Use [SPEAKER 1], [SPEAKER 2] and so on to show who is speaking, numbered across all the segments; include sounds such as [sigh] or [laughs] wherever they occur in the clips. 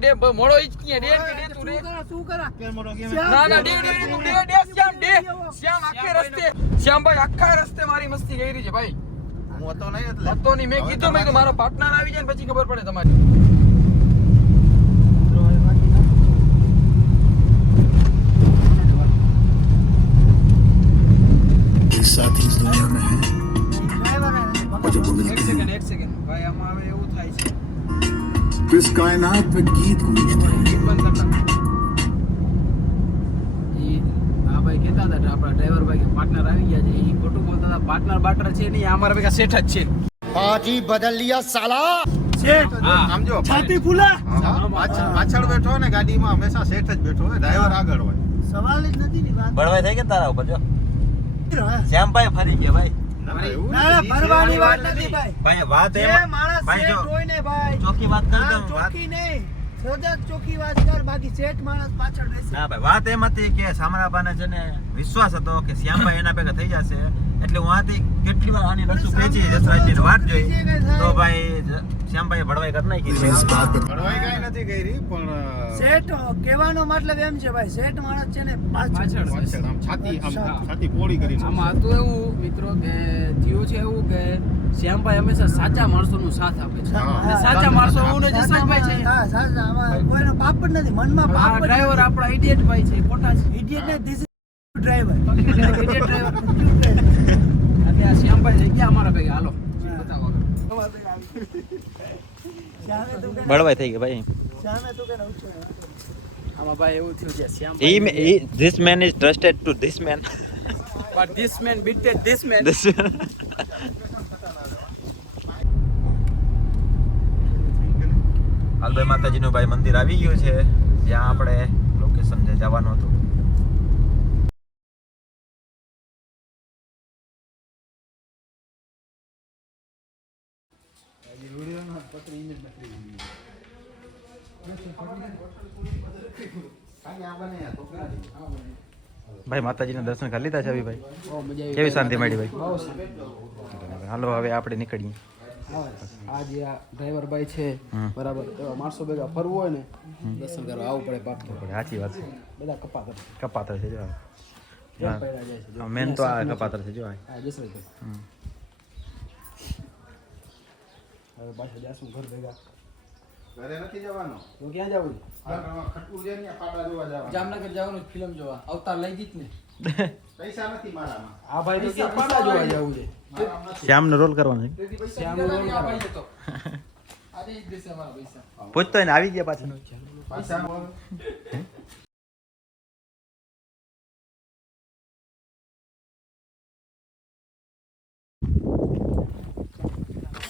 [SPEAKER 1] Day મોડો day કે day તું ડે
[SPEAKER 2] શું કરા
[SPEAKER 1] ના ના ડે ડે તું ડે ડે શ્યામ ડે. શ્યામ આખે રસ્તે શ્યામભાઈ આખા રસ્તે મારી મસ્તી કરી છે ભાઈ.
[SPEAKER 3] હું હતો નહીં એટલે.
[SPEAKER 1] હતો નહીં મેં કીધું મેં મારો પાર્ટનર આવી જાય ને પછી ખબર પડે તમારી.
[SPEAKER 4] इस कायनात में गीत गूंजते हैं
[SPEAKER 1] ગીત બંધ કરતા ઈ આ ભાઈ કહેતા હતા કે આપણા ડ્રાઈવર ભાઈ કે પાર્ટનર આવી ગયા છે ઈ ખોટું બોલતા હતા પાર્ટનર બાર્ટનર છે નહીં આ અમારા ભેગા શેઠ જ છે
[SPEAKER 5] पाजी बदल लिया साला
[SPEAKER 1] હા
[SPEAKER 3] આમ જો
[SPEAKER 2] છાતી ફૂલા
[SPEAKER 3] હા, પાછળ પાછળ બેઠો હોય ને ગાડીમાં હંમેશા શેઠ જ બેઠો હોય ડ્રાઈવર આગળ હોય
[SPEAKER 2] સવાલ જ નથી ની વાત
[SPEAKER 6] બળવાઈ થઈ ગયા તારા ઉપર જો
[SPEAKER 2] હા.
[SPEAKER 6] શ્યામભાઈ ફરી ગયા ભાઈ
[SPEAKER 3] ના, એવું
[SPEAKER 2] ના ના
[SPEAKER 3] નથી.
[SPEAKER 2] ફરવાની વાત નથી ભાઈ.
[SPEAKER 6] ભાઈ વાત એમ
[SPEAKER 2] માણસ
[SPEAKER 6] ભાઈ જો
[SPEAKER 2] ને ભાઈ.
[SPEAKER 6] ચોખ્ખી વાત કરી દઉં
[SPEAKER 2] ચોખ્ખી નહીં. રોજક ચોખ્ખી વાત કર શેઠ માણસ પાછળ
[SPEAKER 6] વાત એમ હતી કે સામરાબાને ને વિશ્વાસ હતો કે શ્યામભાઈ એના ભેગા થઈ જશે એટલે કેટલી વાર શ્યામભાઈ ભડવાઈ કર નાખી
[SPEAKER 3] ભડવાઈ કઈ નથી કરી પણ
[SPEAKER 2] શેઠ કહેવાનો મતલબ એમ છે ભાઈ શેઠ માણસ છે ને પાછળ
[SPEAKER 1] પાછળ
[SPEAKER 3] છાતી છાતી
[SPEAKER 1] એવું મિત્રો કે છે એવું કે શ્યામભાઈ હંમેશા સાચા માણસોનો સાથ આપે છે. અને સાચા માણસો હું ને છે.
[SPEAKER 2] હા સાચા કોઈનો પાપ જ નથી મનમાં પાપ
[SPEAKER 1] ડ્રાઈવર આપણા ઇડિયટ ભાઈ છે ખોટા છે.
[SPEAKER 2] ઇડિયટ ને ધીસ ડ્રાઈવર
[SPEAKER 1] ઇડિયટ ડ્રાઈવર અને આ શ્યામભાઈ જગ્યા ગયા અમારા ભેગા. હાલો બતાવો
[SPEAKER 6] ભડવાઈ થઈ ગઈ ભાઈ.
[SPEAKER 2] શ્યામે તું કે ઉઠો
[SPEAKER 1] આમાં ભાઈ એવું થયું છે
[SPEAKER 6] ઈ
[SPEAKER 1] Shyambhai
[SPEAKER 6] this man is trusted to this man
[SPEAKER 1] but this man beated this man
[SPEAKER 6] this હાલભાઈ માતાજીનું ભાઈ મંદિર આવી ગયું છે. જ્યાં આપણે લોકેશન જે જવાનું હતું. ભાઈ માતાજીના દર્શન કરી લીધા છે
[SPEAKER 1] બહુ
[SPEAKER 6] કેવી શાંતિ મળી ભાઈ? હાલો હવે આપણે નીકળીએ.
[SPEAKER 1] આ જે આ ડ્રાઈવર ભાઈ છે બરાબર. એવા માણસો ભેગા ફરવું હોય ને દર્શન કરવા આવવું પડે પાટણ.
[SPEAKER 6] પડે સાચી વાત છે.
[SPEAKER 1] બધા કપાતર.
[SPEAKER 6] કપાતર છે જો. મેન તો આ કપાતર છે જો આ.
[SPEAKER 1] હા જસરાજભાઈ હવે પાછા જાશું ઘર ભેગા.
[SPEAKER 3] ઘરે નથી જવાનું?
[SPEAKER 1] તો ક્યાં જવું
[SPEAKER 3] આ છે ને પાટા જોવા જવાનું.
[SPEAKER 1] જામનગર જવાનું ફિલ્મ જોવા. અવતાર લઈ ગઈ જ ને.
[SPEAKER 3] પૈસા નથી મારામાં.
[SPEAKER 1] આ ભાઈ તો કે પાટા જોવા જવું છે.
[SPEAKER 3] મારામાં
[SPEAKER 6] શ્યામનો રોલ કરવાનો છે.
[SPEAKER 1] રોલ
[SPEAKER 6] પૂછતો હોય ને આવી ગયા પાછળ
[SPEAKER 3] પાછા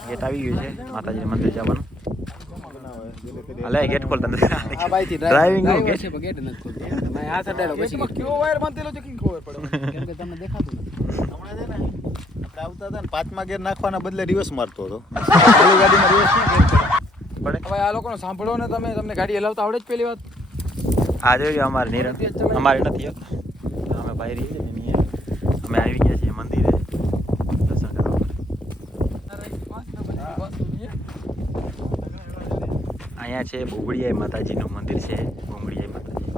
[SPEAKER 6] ગેટ આવી ગયું છે. માતાજી મંદિર જવાનું. અલે ગેટ ખોલ તને
[SPEAKER 1] આ ભાઈથી ડ્રાઇવિંગનું
[SPEAKER 6] ગેટ
[SPEAKER 1] છે પણ ગેટ નથી ખોલતો. મેં હાથ અડાડ્યો પછી કેવો વાયર બાંધેલો છે કે ખબર પડે? [laughs] કેમ કે તમને દેખાતું નથી.
[SPEAKER 3] હમણાં છે ને આપણે આવતા હતા ને પાંચમા ગેર નાખવાના બદલે રિવર્સ મારતો હતો. [laughs] ગાડીમાં રિવર્સ
[SPEAKER 6] પડે
[SPEAKER 1] હવે આ લોકોનો સાંભળો ને તમે તમને ગાડી હલાવતા આવડે જ પેલી વાત.
[SPEAKER 6] આ જોઈએ અમારે નિરણ અમારે નથી. અમે ભાઈ રહીએ છીએ. અમે આવી ગયા છીએ મંદિરે દર્શન કરવા અહીંયા છે બોગડીયાઈ માતાજીનું મંદિર છે બોગડીયાઈ માતાજી.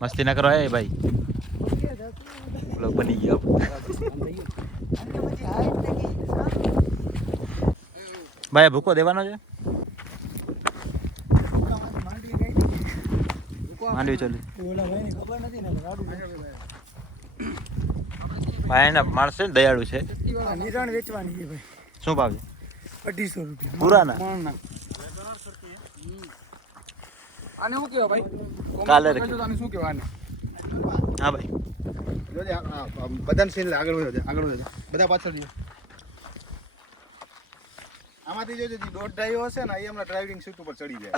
[SPEAKER 6] મસ્તી ના કરો એ ભાઈ. બ્લોગ બની ગયો. ભાઈ ભૂકો દેવાનો છે? માંડવી ચાલુ. ભાઈ એના માણસ છે ને દયાળુ છે.
[SPEAKER 2] નિરાણ વેચવાની છે ભાઈ.
[SPEAKER 6] શું ભાવ
[SPEAKER 2] અઢીસો રૂપિયા.
[SPEAKER 6] પુરાના?
[SPEAKER 1] આને શું કહેવાય ભાઈ?
[SPEAKER 6] કાલે
[SPEAKER 1] આને શું કહેવાય આને?
[SPEAKER 6] હા ભાઈ.
[SPEAKER 3] જોજે બધાને સીન આગળ વધો જા, આગળ વધો. બધા પાછળ જઈએ. આમાંથી જોજે જે દોઢ ડ્રાઈવ હશે ને એ હમણાં ડ્રાઇવિંગ સીટ ઉપર ચડી જાય.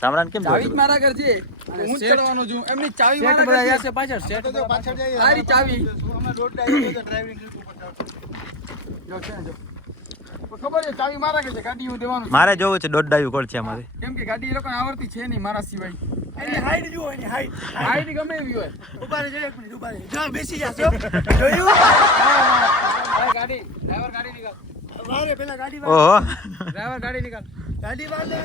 [SPEAKER 6] સામરાન કેમ
[SPEAKER 1] ચાવી મારા ઘર છે હું જ ચડવાનો છું. એમની ચાવી મારા ઘર છે. છે પાછળ
[SPEAKER 3] તો પાછળ જઈએ.
[SPEAKER 1] આરી ચાવી.
[SPEAKER 3] હમણાં દોઢ ઢાઈઓ જોજે ડ્રાઇવિંગ સીટ ઉપર
[SPEAKER 1] જો છે જો. ખબર છે ચાવી મારા ઘર છે ગાડી હું દેવાનું
[SPEAKER 6] મારે જોવું છે દોઢ ડાયું કોણ છે અમારે?
[SPEAKER 1] કેમ કે ગાડી એ લોકોને આવડતી છે નહીં મારા સિવાય.
[SPEAKER 2] એની હાઈટ જુઓ એની હાઈટ
[SPEAKER 1] હાઈટ ગમે એવી હોય.
[SPEAKER 2] ઊભા રહેજો એક મિનિટ ઊભા રહેજો. જો બેસી જાશો જોયું?
[SPEAKER 1] ગાડી. ડ્રાઈવર ગાડી નીકળ.
[SPEAKER 2] વારે પેલા ગાડી
[SPEAKER 6] ઓહો.
[SPEAKER 1] ડ્રાઈવર ગાડી નીકાળ.
[SPEAKER 2] ગાડી વાળો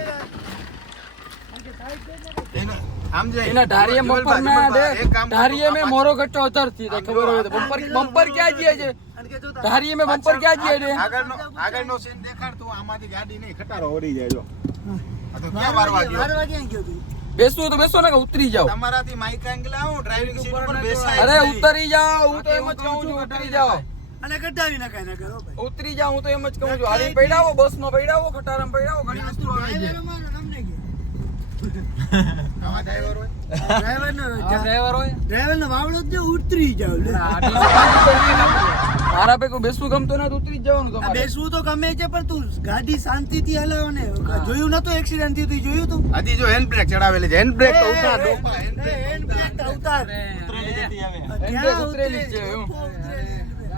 [SPEAKER 1] એના ઢારીએ બમ્પર ના દે.
[SPEAKER 3] એક કામ કરો,
[SPEAKER 1] ઢારીએ મેં મોરો ગટ્ટો અધરથી તો ખબર હોય બમ્પર બમ્પર ક્યાં જઈએ છે?
[SPEAKER 2] અને કે જો
[SPEAKER 1] ઢારીએ મેં બમ્પર ક્યાં જઈએ છે?
[SPEAKER 3] આગળનો આગળનો સીન દેખાડ તું આમાંથી ગાડી નહીં ખટારો ઓડી જાય જો. આ તો ક્યાં વારવા ગયો?
[SPEAKER 2] મારવા ક્યાં ગયો તું?
[SPEAKER 1] બેસવું તો બેસો ને કે ઉતરી જાઓ.
[SPEAKER 3] તમારાથી માઈક એંગલ આવો ડ્રાઇવિંગ સીટ ઉપર બેસાય
[SPEAKER 1] અરે ઉતરી જાઓ હું તો એમ જ કહું છું ઉતરી જાઓ.
[SPEAKER 2] અને કઢાવી નાખાય ન કરો ભાઈ
[SPEAKER 1] ઉતરી જાવ હું તો એમ જ કહું છું હારી પડાવો બસમાં પડાવો ખટારામ પડાવો ઘણી વસ્તુ આવે છે
[SPEAKER 2] ડ્રાઈવર મારો નામ
[SPEAKER 3] ડ્રાઈવર હોય
[SPEAKER 2] નો
[SPEAKER 1] આ ડ્રાઈવર હોય
[SPEAKER 2] ડ્રાઈવર નો વાવડો જ ઉતરી જાવ
[SPEAKER 1] મારા પે કોઈ બેસવું ગમતું ના ઉતરી જ જવાનું
[SPEAKER 2] બેસવું તો ગમે છે પણ તું ગાડી શાંતિથી હલાવો ને જોયું નતું એક્સિડન્ટ થયું તું જોયું તું
[SPEAKER 3] હજી જો હેન્ડ બ્રેક ચડાવેલી છે હેન્ડ બ્રેક તો ઉતાર
[SPEAKER 2] એ,
[SPEAKER 3] ડોપા
[SPEAKER 2] એ,
[SPEAKER 3] હેન્ડ બ્રેક
[SPEAKER 2] તો ઉતાર
[SPEAKER 6] ઉતરેલી
[SPEAKER 1] છે.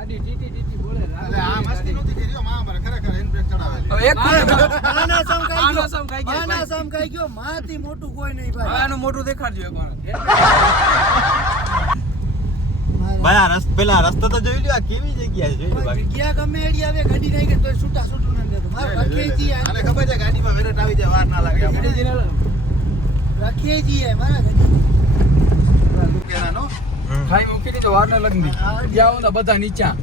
[SPEAKER 1] ગાડી ટીટી ટીટી બોલે
[SPEAKER 3] એટલે આ મસ્તી નહોતી કરી માં અમારે ખરેખર હેન્ડ બ્રેક ચડાવેલી
[SPEAKER 1] એક
[SPEAKER 2] આના સમ કાઈ ગયો.
[SPEAKER 1] સમ કાઈ ગયો,
[SPEAKER 2] આના સમ કાઈ ગયો. માથી મોટું કોઈ નહીં ભાઈ.
[SPEAKER 1] આનું મોઢું દેખાડજો એકવાર
[SPEAKER 6] ભાઈ આ રસ્તો પેલા રસ્તો તો જોઈ લ્યો આ કેવી જગ્યા છે જોઈ
[SPEAKER 2] ભાઈ, જગ્યા ગમે એડી આવે ગાડી નહીં કે તોય છૂટા છૂટું ના દેતો મારે રાખીએ જી
[SPEAKER 3] આને. ખબર છે ગાડીમાં વેરેટ આવી જાય વાર ના લાગે આપણે.
[SPEAKER 2] રાખીએ છીએ મારા ગાડી.
[SPEAKER 3] કેનાનો?
[SPEAKER 1] ખાઈ મૂકી દીધો વાર ના લગ્ન ત્યાં હું. બધા નીચા.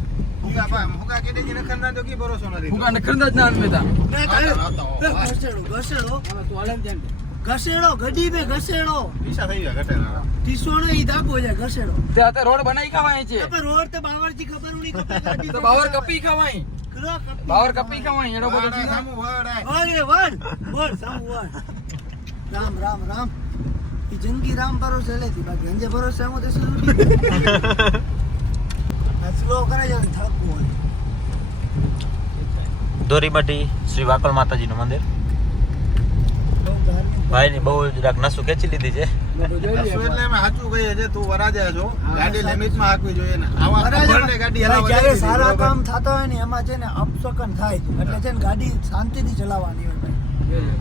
[SPEAKER 2] ઘસેડો બે ઘસેડો ઈ છે ઘસેડો.
[SPEAKER 1] તે રોડ બનાવી ખાવાય છે.
[SPEAKER 2] રોડ તો બાવરજી ખબર નહીં કપે
[SPEAKER 1] તો બાવર કપી ખાવાય. બાવર કપી ખાવાય. એનો બધો
[SPEAKER 3] વાડા. સામું
[SPEAKER 2] વળ રામ રામ રામ. ઈ જંગી રામ ભરોસે લેતી બાકી અંજે ભરોસે હું તે સ્લો કરે છે થકવું હોય.
[SPEAKER 6] દોરીબટી શ્રી વાકલ માતાજીનું મંદિર. ભાઈની બહુ જરાક નસું ખેંચી લીધી છે.
[SPEAKER 3] શું એટલે અમે સાચું કહીએ છે તું વરાજા છો. ગાડી લિમિટમાં હાંકવી જોઈએ ને. આવા ખબરને ગાડી હલાવવા
[SPEAKER 2] જ્યારે સારા કામ થતા હોય ને એમાં છે ને અપશકન થાય છે. એટલે છે ને ગાડી શાંતિથી ચલાવવાની હોય ભાઈ
[SPEAKER 1] જોઈ લઈએ.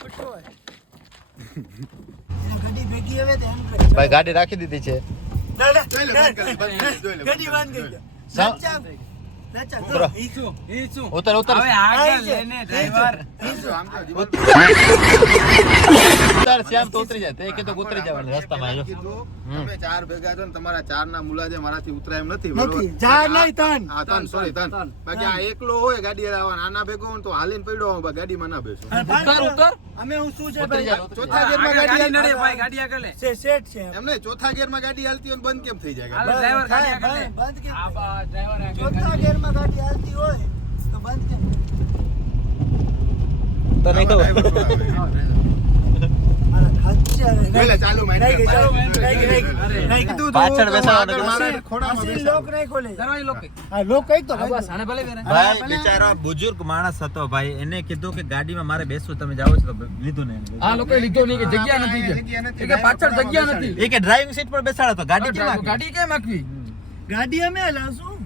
[SPEAKER 2] ખોટું હોય. એને ગાડી ભેગી આવે તો એમ કરે.
[SPEAKER 6] ભાઈ ગાડી રાખી દીધી છે? ઉતર ઉતર.
[SPEAKER 1] હવે આગળ લઈને ડ્રાઈવર
[SPEAKER 3] આમ જો, આમ જો, જીવન-
[SPEAKER 6] ઉતર શ્યામ તો ઉતરી જાય તે કીધું કે ઉતરી જવાનું રસ્તામાં જો
[SPEAKER 3] તમે ચાર ભેગા છો ને તમારા ચાર ના મુલાજે મારાથી ઉતરાય એમ નથી
[SPEAKER 2] નથી. ચાર નહીં, ત્રણ.
[SPEAKER 3] હા, ત્રણ, sorry, ત્રણ.
[SPEAKER 1] ત્રણ.
[SPEAKER 3] બાકી આ એકલો હોય ગાડી હલાવવાનો, આના ભેગો હોય તો હાલીને પડ્યો હોઉં, ગાડીમાં ના બેસું.
[SPEAKER 1] ઉતર, ઉતર.
[SPEAKER 2] અમે હું શું છે ભાઈ
[SPEAKER 3] ચોથા ગેરમાં ગાડી
[SPEAKER 1] ગાડી નડે,
[SPEAKER 3] હાલતી
[SPEAKER 1] ભાઈ, ગાડી આગળ લે.
[SPEAKER 2] સેટ છે
[SPEAKER 3] એમ ચોથા ગેરમાં ગાડી હાલતી હોય બંધ કેમ થઈ જાય
[SPEAKER 1] ડ્રાઈવર ગાડી આગળ
[SPEAKER 2] બંધ કેમ
[SPEAKER 1] આ ડ્રાઈવર
[SPEAKER 2] ચોથા
[SPEAKER 1] ગાડી લે.
[SPEAKER 2] ગેરમાં ગાડી હાલતી હોય તો બંધ કેમ
[SPEAKER 6] તો નહીં
[SPEAKER 3] તું
[SPEAKER 6] પાછળ
[SPEAKER 2] ભાઈ.
[SPEAKER 6] બિચારો બુજુર્ગ માણસ હતો ભાઈ. એને કીધું કે ગાડીમાં મારે બેસવું તમે જાઓ છો લીધું ને
[SPEAKER 1] આ લોકો લીધો નહીં કે જગ્યા નથી કે. પાછળ જગ્યા નથી.
[SPEAKER 6] એ કે ડ્રાઇવિંગ સીટ પર બેસાડો તો ગાડી કેમ
[SPEAKER 1] ગાડી કેમ આખવી
[SPEAKER 2] ગાડી અમે લાવશું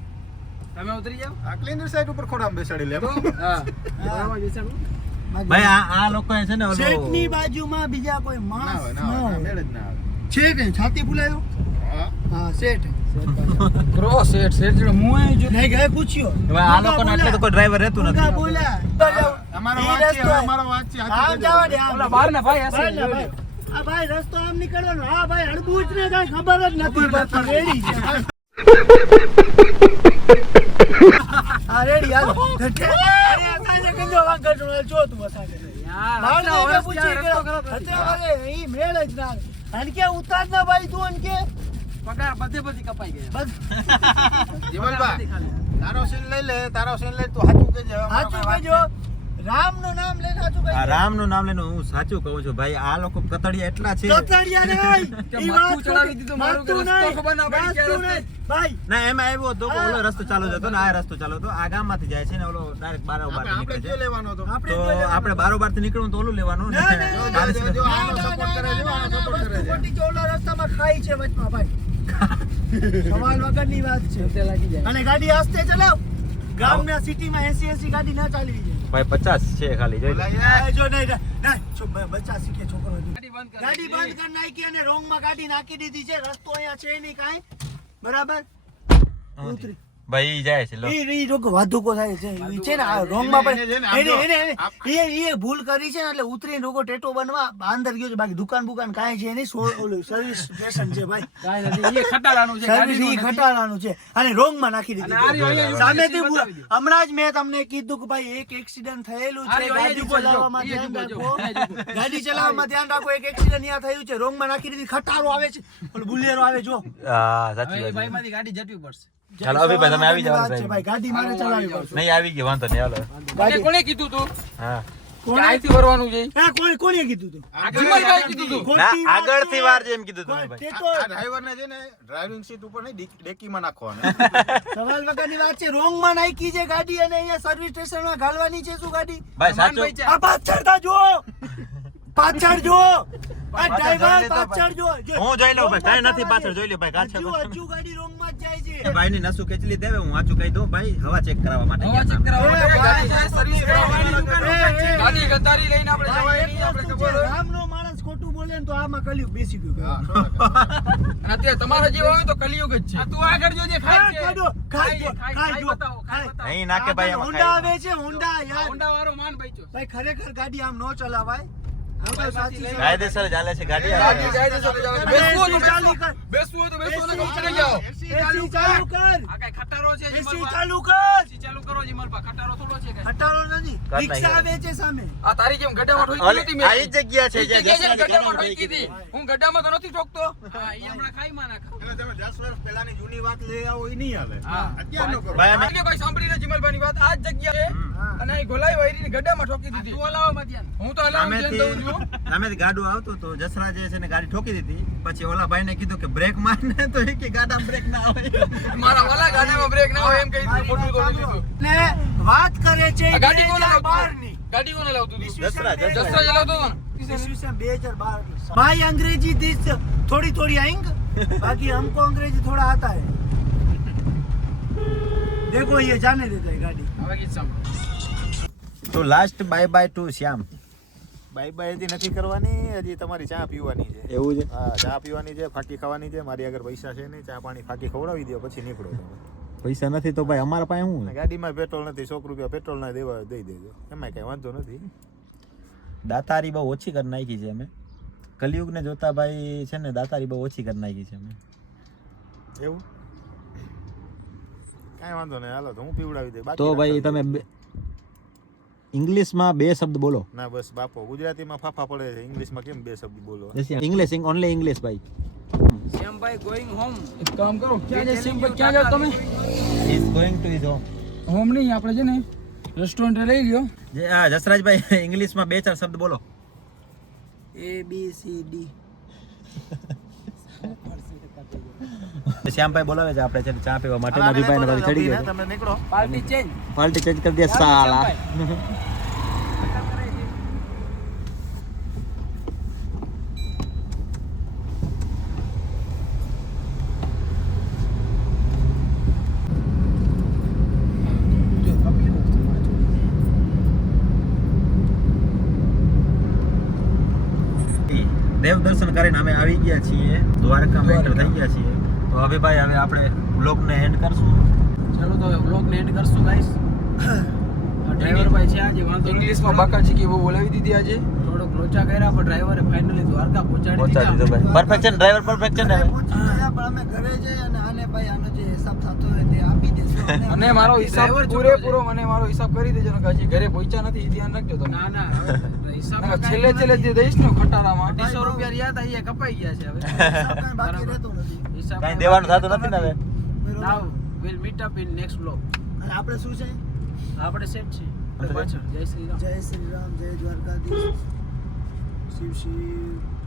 [SPEAKER 1] તમે ઉતરી જાઓ.
[SPEAKER 3] આ cleaner સાઈડ ઉપર ખોડામાં બેસાડી લે.
[SPEAKER 1] હા. બેસાડો.
[SPEAKER 6] ભાઈ આ આ લોકો છે ને
[SPEAKER 2] શેઠની બાજુમાં બીજા કોઈ
[SPEAKER 3] ના
[SPEAKER 2] માણસ ન
[SPEAKER 3] ના હોય, ના, મેળ જ ના આવે.
[SPEAKER 2] છે કે છાતી ફૂલાયો?
[SPEAKER 3] હા.
[SPEAKER 2] હા શેઠ.
[SPEAKER 1] ક્રોસ સેટ સેટ જો મું જો
[SPEAKER 2] નહીં ગયા પૂછ્યો.
[SPEAKER 6] હવે આ લોકોને એટલે તો કોઈ ડ્રાઈવર રહેતું નથી.
[SPEAKER 2] બોલ્યા.
[SPEAKER 3] અમારો વાત છે, અમારો વાત છે, હાચું
[SPEAKER 2] જવા દે ઓલા
[SPEAKER 1] ઓલા બહારના ભાઈ હશે.
[SPEAKER 2] આ ભાઈ રસ્તો આમ નીકળવાનો હા ભાઈ અડબૂચ ને કઈ ખબર જ નથી પડતી. રેડી છે. [laughs] હા રેડી હાલો. જો
[SPEAKER 1] નથી.
[SPEAKER 2] અત્યારે વાગે મેળ જ ના અને કે ઉતાર ના ભાઈ તું અને કે.
[SPEAKER 1] પગાર બધે બધી કપાઈ ગયા.
[SPEAKER 2] બસ
[SPEAKER 3] જીવનભાઈ, તારો સીન લઈ લે તારો સીન લઈ તું હાચું અમારો
[SPEAKER 2] સાચું
[SPEAKER 3] કાંઈ
[SPEAKER 2] નામ લઈને સાચું
[SPEAKER 6] રામનું નામ લઈને હું સાચું કહું છું ભાઈ આ લોકો કતડિયા એટલા છે.
[SPEAKER 2] કતડિયા નહીં. [laughs]
[SPEAKER 1] કે માથું ચડાવી દીધું મારું કે રસ્તો ખબર ના પડી
[SPEAKER 2] ભાઈ
[SPEAKER 6] ના એમાં આવ્યો તો ઓલો રસ્તો ચાલુ હતો ને આ રસ્તો ચાલુ હતો આ ગામમાંથી જાય છે ને ઓલો ડાયરેક્ટ બારો બાર
[SPEAKER 3] આપણે
[SPEAKER 6] નીકળે છે.
[SPEAKER 3] લેવાનો હતો?
[SPEAKER 6] તો આપણે લેવાનું. બારથી નીકળવું તો ઓલું લેવાનું ને.
[SPEAKER 2] ના, ના, ના,
[SPEAKER 6] બાવીસ
[SPEAKER 3] જો, જો,
[SPEAKER 2] ના,
[SPEAKER 3] આનો
[SPEAKER 2] ના,
[SPEAKER 3] કરે છે,
[SPEAKER 2] ના,
[SPEAKER 3] આનો
[SPEAKER 2] વસ્તુ
[SPEAKER 3] કરે છે.
[SPEAKER 2] ઓલા રસ્તામાં ખાઈ છે વચમાં ભાઈ. [laughs] સવાલ વગરની વાત છે.
[SPEAKER 1] સત્ય લાગી જાય.
[SPEAKER 2] અને ગાડી આસ્તે ચલાવ. ગામના સિટીમાં એસી એસી ગાડી ના ચાલવી જોઈએ
[SPEAKER 6] ભાઈ પચાસ છે ખાલી જોઈ
[SPEAKER 2] જો નહીં ના બચ્ચા શીખે છોકરો
[SPEAKER 1] ગાડી બંધ કર
[SPEAKER 2] ગાડી બંધ કર નાખી અને રોંગમાં ગાડી નાખી દીધી છે. રસ્તો અહીંયા છે નહીં કાંઈ. બરાબર? ઉતરી.
[SPEAKER 6] ભાઈ જાય છે લો.
[SPEAKER 2] ઈ ઈ લોકો વાધુકો થાય છે. છે ને આ રોંગમાં પણ
[SPEAKER 3] એને- એને
[SPEAKER 2] એને એને એને- એ એ ભૂલ કરી છે ને એટલે ઉતરીને લોકો ટેટો બનવા અંદર ગયો છે. બાકી દુકાન બુકાન કાંઈ છે નહીં. ઓલું સર્વિસ સ્ટેશન છે ભાઈ.
[SPEAKER 1] કાંઈ નથી. એ ખટારાનું છે
[SPEAKER 2] સર્વિસ
[SPEAKER 1] એ
[SPEAKER 2] ઈ છે. અને રોંગમાં નાખી દીધી સામેથી. હમણાં જ મેં તમને કીધું કે ભાઈ એક એક્સિડન્ટ થયેલું છે. ગાડી ચલાવવામાં ધ્યાન રાખો. ગાડી ચલાવવામાં ધ્યાન રાખો. એક એક્સિડન્ટ અહીંયા થયું છે. રોંગમાં નાખી દીધી. ખટારો આવે છે. ઓલું બુલેરો આવે જો.
[SPEAKER 6] હા સાચી વાત
[SPEAKER 1] ગાડી જટવી પડશે.
[SPEAKER 6] ચાલો અભિભાઈ તમે આવી જાઓ
[SPEAKER 2] વાત
[SPEAKER 6] ભાઈ.
[SPEAKER 2] ભાઈ. ગાડી મારે ચલાવવી પડશે.
[SPEAKER 6] નહીં આવી ગયો વાંધો નહીં હાલો.
[SPEAKER 2] ગાડી.
[SPEAKER 1] કોણે કીધું તું?
[SPEAKER 6] હા.
[SPEAKER 1] કે અહીંથી છે?
[SPEAKER 2] હા કોણે કોણે કીધું તું?
[SPEAKER 1] વિમલભાઈ કીધું તું.
[SPEAKER 6] ના આગળથી વાર છે કીધું તમે ભાઈ.
[SPEAKER 3] આ ડ્રાઈવરને છે ને ડ્રાઇવિંગ સીટ ઉપર નહીં ડેકીમાં નાખવાનું.
[SPEAKER 2] સવાલ વગરની વાત છે. રોંગમાં નાખી છે ગાડી અને અહીંયા સર્વિસ સ્ટેશનમાં ઘાલવાની છે શું ગાડી?
[SPEAKER 6] ભાઈ સાચું.
[SPEAKER 2] આ પાછળ તા જો પાછળ જો આ ડ્રાઈવર
[SPEAKER 6] જોઈ લેતો
[SPEAKER 2] પાછળ જો જો.
[SPEAKER 6] હું જોઈ લઉં ભાઈ કાંઈ નથી પાછળ જોઈ લે ભાઈ કાચા
[SPEAKER 2] હજુ હજુ ગાડી રોંગમાં જાય છે
[SPEAKER 6] ભાઈ ની નસું ખેંચલી દેવે હું વાંચું કહી દઉં ભાઈ હવા ચેક કરાવવા માટે
[SPEAKER 1] હવા ચેક કરાવવા માટે ગાડી સર્વિસ કરાવવાની દુકાન
[SPEAKER 2] એ,
[SPEAKER 1] રોકાય છે.
[SPEAKER 2] એ,
[SPEAKER 1] ગાડી ગદ્દારી લઈને આપણે જવાય નહીં, આપણે ખબર
[SPEAKER 2] છે,
[SPEAKER 1] હોય.
[SPEAKER 2] માણસ ખોટું બોલે ને તો આમાં કલયુગ બેસી ગયું
[SPEAKER 3] હા, સો ટકા.
[SPEAKER 1] અને અત્યારે તમારા જેવા હોય તો કલિયુગ જ છે તું આગળ જોજે ખાય છે
[SPEAKER 2] ખાજો, ખાજો,
[SPEAKER 1] ખાય, ખાય,
[SPEAKER 2] ખાજો,
[SPEAKER 1] ખાય બતાવો, ખાય
[SPEAKER 2] ખાય.
[SPEAKER 1] બતાવો.
[SPEAKER 6] નહીં નાખે ભાઈ
[SPEAKER 2] હોન્ડા આવે છે હોન્ડા યાર
[SPEAKER 1] હોન્ડા વાળો માન બચ્યો
[SPEAKER 2] ભાઈ ખરેખર ગાડી આમ નો ચલાવાય.
[SPEAKER 6] કાયદેસર ચાલે છે ગાડી
[SPEAKER 1] ગાડી તો
[SPEAKER 2] ચાલુ કર.
[SPEAKER 1] બેસવું તો બેસો ને ઉતરી જાઓ.
[SPEAKER 2] ચાલુ ચાલુ કર.
[SPEAKER 1] આ કઈ ખટારો છે
[SPEAKER 2] એસી ચાલુ કર.
[SPEAKER 1] એસી ચાલુ કરો જીમલ પા ખટારો થોડો છે
[SPEAKER 2] ખટારો નથી. રિક્ષા વેચે સામે.
[SPEAKER 1] આ તારી જેમ ગડામાં ઠોકી હતી મેં.
[SPEAKER 6] આઈ જગ્યા છે
[SPEAKER 1] જે
[SPEAKER 6] ગડામાં
[SPEAKER 1] ઠોકી હતી. હું ગડામાં તો નથી ઠોકતો. હા ઈ હમણાં ખાઈ માં નાખા.
[SPEAKER 3] એટલે તમે 10 વર્ષ પહેલાની જૂની વાત લઈ આવો ઈ નહીં આવે
[SPEAKER 1] અત્યાર
[SPEAKER 3] નો કરો.
[SPEAKER 6] ભાઈ અમે
[SPEAKER 1] કોઈ સાંભળી ને જીમલ વાત. આ જ જગ્યા છે. અને આ ગોલાઈ વાયરી ને ગડામાં ઠોકી દીધી. તું હલાવો માં હું તો હલાવું જન દઉં
[SPEAKER 6] સામેથી સામેથી ગાડું આવતું તો જસરા જે છે ને ગાડી ઠોકી દીધી પછી ઓલા ભાઈને કીધું કે બ્રેક મારને તો એ કે ગાડામાં બ્રેક ના આવે
[SPEAKER 1] મારા વાલા ગાડીમાં બ્રેક ના હોય એમ કહી દીધું ખોટું તોડી દીધું
[SPEAKER 2] ને વાત કરે છે
[SPEAKER 1] આ ગાડી કોને લાવતું
[SPEAKER 2] બારની
[SPEAKER 1] હતું? ગાડી કોને લાવતું હતું?
[SPEAKER 6] જસરાજ, જસરાજ.
[SPEAKER 1] જસરાજ લાવતો હતો ને?
[SPEAKER 2] ईस्वीसन બે હજાર બાર भाई अंग्रेजी दिस थोड़ी थोड़ी आएंगे बाकी हमको अंग्रेजी थोड़ा आता है देखो ये जाने देता है गाड़ी
[SPEAKER 1] હવે ગીત સાંભળો.
[SPEAKER 6] તો લાસ્ટ બાય
[SPEAKER 3] bye bye હજી નથી કરવાની હજી તમારી ચા પીવાની છે.
[SPEAKER 6] એવું છે?
[SPEAKER 3] હા ચા પીવાની છે ફાકી ખાવાની છે મારી આગળ પૈસા છે નહીં ચા પાણી ફાકી ખવડાવી દો પછી નીકળો
[SPEAKER 6] પૈસા નથી તો ભાઈ અમારા પાસે શું?
[SPEAKER 3] અને ગાડીમાં પેટ્રોલ નથી સો રૂપિયા પેટ્રોલ ના દેવા દઈ દેજો. એમાં કઈ વાંધો નથી.
[SPEAKER 6] દાતારી બહુ ઓછી કરી નાખી છે અમે. કલિયુગને જોતા ભાઈ છે ને દાતારી બહુ ઓછી કરી નાખી છે અમે.
[SPEAKER 3] એવું? કાંઈ વાંધો નહીં હાલો તો હું પીવડાવી દઉં.
[SPEAKER 6] તો ભાઈ તમે ઇંગ્લિશમાં બે શબ્દ બોલો.
[SPEAKER 3] ના બસ બાપો ગુજરાતીમાં ફાફા પડે છે. ઇંગ્લિશમાં કેમ બે શબ્દ બોલો?
[SPEAKER 6] ઇંગ્લિશ ઓનલી ઇંગ્લિશ ભાઈ.
[SPEAKER 1] શ્યામ ગોઈંગ હોમ એક કામ કરો ક્યાં જાય શ્યામ ક્યાં જાવ તમે?
[SPEAKER 6] Is going to his home
[SPEAKER 1] home નહીં આપણે છે ને રેસ્ટોરન્ટ લઈ
[SPEAKER 6] જે આ જસરાજભાઈ [laughs] ઇંગ્લિશમાં બે ચાર શબ્દ બોલો.
[SPEAKER 2] એ બી સી ડી [laughs]
[SPEAKER 6] શ્યામભાઈ બોલાવે છે આપણે છે ચા પીવા માટે. અભિભાઈ ને ચડી ગયો
[SPEAKER 3] તમે નીકળો.
[SPEAKER 1] Party change.
[SPEAKER 6] પાર્ટી ચેન્જ કરી દે સાલા. દેવ દર્શન કરીને અમે આવી ગયા છીએ દ્વારકામાં એન્ટર થઈ ગયા છીએ. તો હવે ભાઈ હવે આપણે બ્લોગને એન્ડ કરશું.
[SPEAKER 1] ચાલો તો હવે બ્લોગ ને એન્ડ કરશું ગાઈસ ડ્રાઈવર [coughs] ભાઈ છે આજે વાંધો ઇંગ્લિશમાં બાકા ચીકી બહુ બોલાવી દીધી આજે. લોચા કર્યા પણ ડ્રાઈવરે ફાઇનલી દ્વારકા પહોંચાડી
[SPEAKER 6] પહોંચાડી દીધો. ભાઈ. પરફેક્શન ડ્રાઈવર
[SPEAKER 2] પરફેક્શન ગયા પણ અમે ઘરે જઈ અને આને ભાઈ આનો જે હિસાબ થતો હોય તે આપી દેજો [laughs] અને
[SPEAKER 1] મારો હિસાબ પૂરેપૂરો મને મારો હિસાબ કરી દેજો ને હજી ઘરે પહોંચ્યા નથી એ ધ્યાન રાખજો તમે. ના ના હિસાબ છેલ્લે છેલ્લે જે દઈશ ને ખટારામાં. અઢીસો રૂપિયા રહ્યા હતા એ કપાઈ ગયા છે હવે. [laughs]
[SPEAKER 2] બાકી રહેતો નથી.
[SPEAKER 1] હિસાબ
[SPEAKER 6] કાંઈ દેવાનું થતું નથી ને હવે?
[SPEAKER 1] Now will meet up in next blog
[SPEAKER 2] અને આપણે શું છે?
[SPEAKER 1] આપણે સેટ છે. પાછળ. જય શ્રી રામ.
[SPEAKER 2] જય શ્રી રામ જય દ્વારકાધીશ. Sushi.